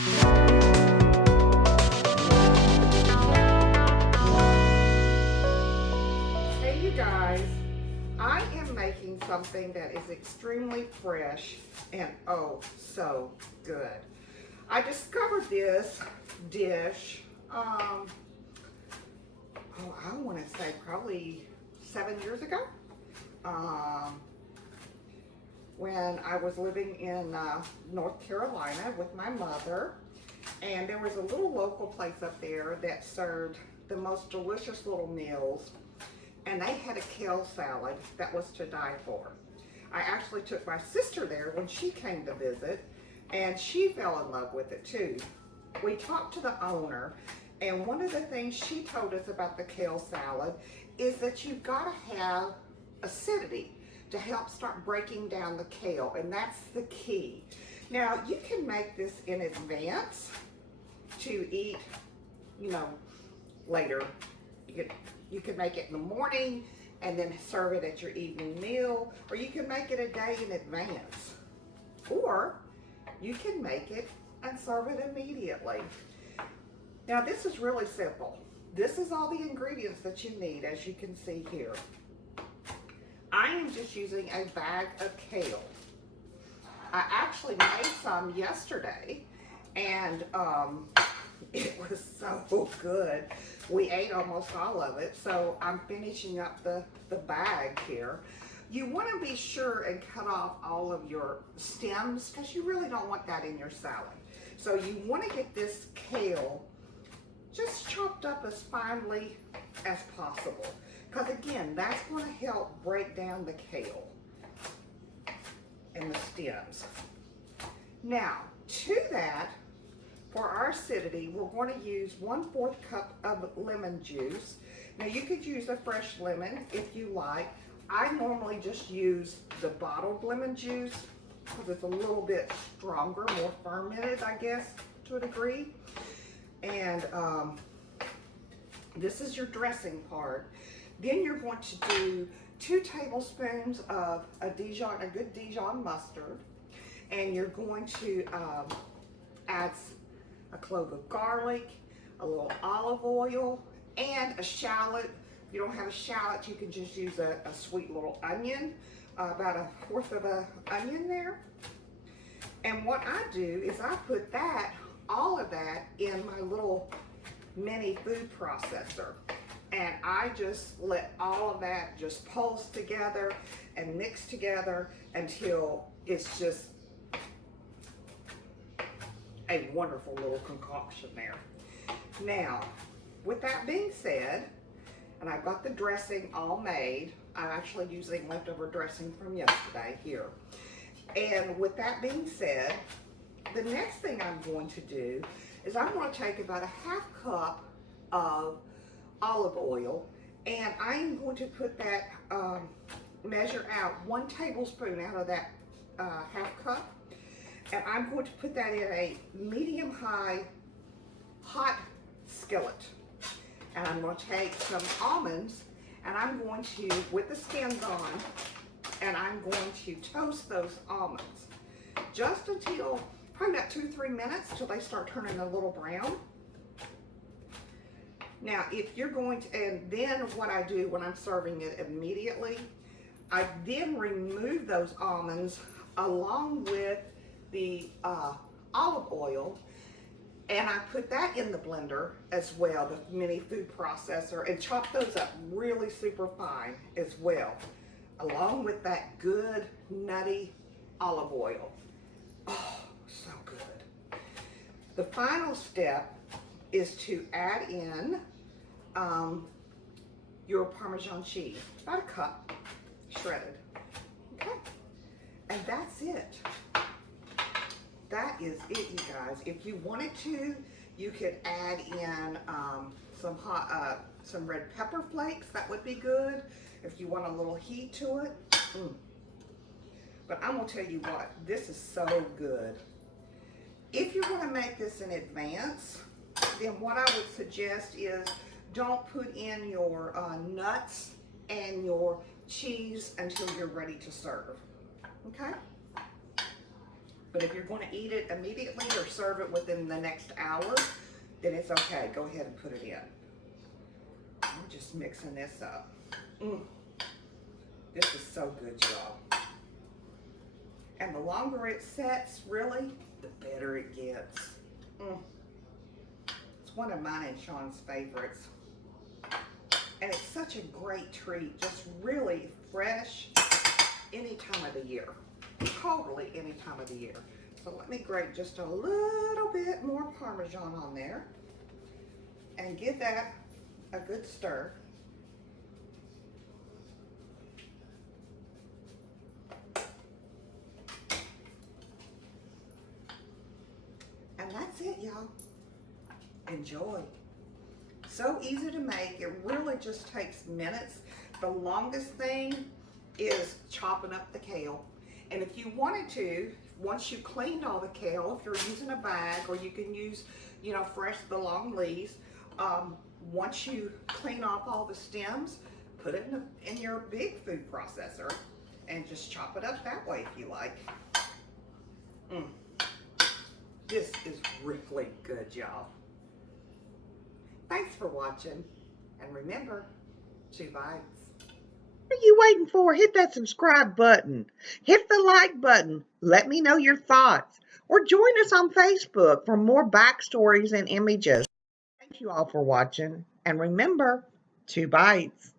Hey you guys, I am making something that is extremely fresh and oh so good. I discovered this dish, I want to say probably 7 years ago, when I was living in North Carolina with my mother, and there was a little local place up there that served the most delicious little meals, and they had a kale salad that was to die for. I actually took my sister there when she came to visit, and she fell in love with it too. We talked to the owner, and one of the things she told us about the kale salad is that you've got to have acidity to help start breaking down the kale, and that's the key. Now, you can make this in advance to eat, later. You can make it in the morning and then serve it at your evening meal, or you can make it a day in advance, or you can make it and serve it immediately. Now, this is really simple. This is all the ingredients that you need, as you can see here. I am just using a bag of kale. I actually made some yesterday, and it was so good. We ate almost all of it, so I'm finishing up the bag here. You want to be sure and cut off all of your stems, because you really don't want that in your salad. So you want to get this kale just chopped up as finely as possible, because again, that's going to help break down the kale and the stems. Now, to that, for our acidity, we're going to use 1/4 cup of lemon juice. Now, you could use a fresh lemon if you like. I normally just use the bottled lemon juice because it's a little bit stronger, more fermented, I guess, to a degree. And this is your dressing part. Then you're going to do 2 tablespoons of a good Dijon mustard, and you're going to add a clove of garlic, a little olive oil, and a shallot. If you don't have a shallot, you can just use a sweet little onion, about 1/4 of an onion there. And what I do is I put all of that in my little mini food processor. And I just let all of that just pulse together and mix together until it's just a wonderful little concoction there. Now, with that being said, and I've got the dressing all made, I'm actually using leftover dressing from yesterday here. And with that being said, the next thing I'm going to do is I'm going to take about a 1/2 cup of olive oil, and I'm going to put that, measure out 1 tablespoon out of that 1/2 cup, and I'm going to put that in a medium-high hot skillet. And I'm going to take some almonds, and I'm going to, with the skins on, and I'm going to toast those almonds just until probably about 2-3 minutes till they start turning a little brown. Now, if you're going to, and then what I do when I'm serving it immediately, I then remove those almonds along with the olive oil, and I put that in the blender as well, the mini food processor, and chop those up really super fine as well, along with that good nutty olive oil. Oh, so good. The final step is to add in your Parmesan cheese, about 1 cup, shredded. Okay, and that's it. That is it, you guys. If you wanted to, you could add in some red pepper flakes. That would be good if you want a little heat to it. But I'm gonna tell you what, this is so good. If you're gonna make this in advance, then what I would suggest is don't put in your nuts and your cheese until you're ready to serve, okay? But if you're going to eat it immediately or serve it within the next hour, then it's okay. Go ahead and put it in. I'm just mixing this up. This is so good, y'all. And the longer it sets, really, the better it gets. It's one of mine and Sean's favorites. And it's such a great treat, just really fresh any time of the year. Totally any time of the year. So let me grate just a little bit more Parmesan on there and give that a good stir. And that's it, y'all. Enjoy. So easy to make. It really just takes minutes. The longest thing is chopping up the kale. And if you wanted to, once you cleaned all the kale, if you're using a bag, or you can use, you know, fresh, the long leaves, once you clean off all the stems, put it in your big food processor and just chop it up that way if you like. This is really good, y'all. Thanks for watching, and remember, 2 bites. What are you waiting for? Hit that subscribe button. Hit the like button. Let me know your thoughts. Or join us on Facebook for more backstories and images. Thank you all for watching. And remember, 2 bites.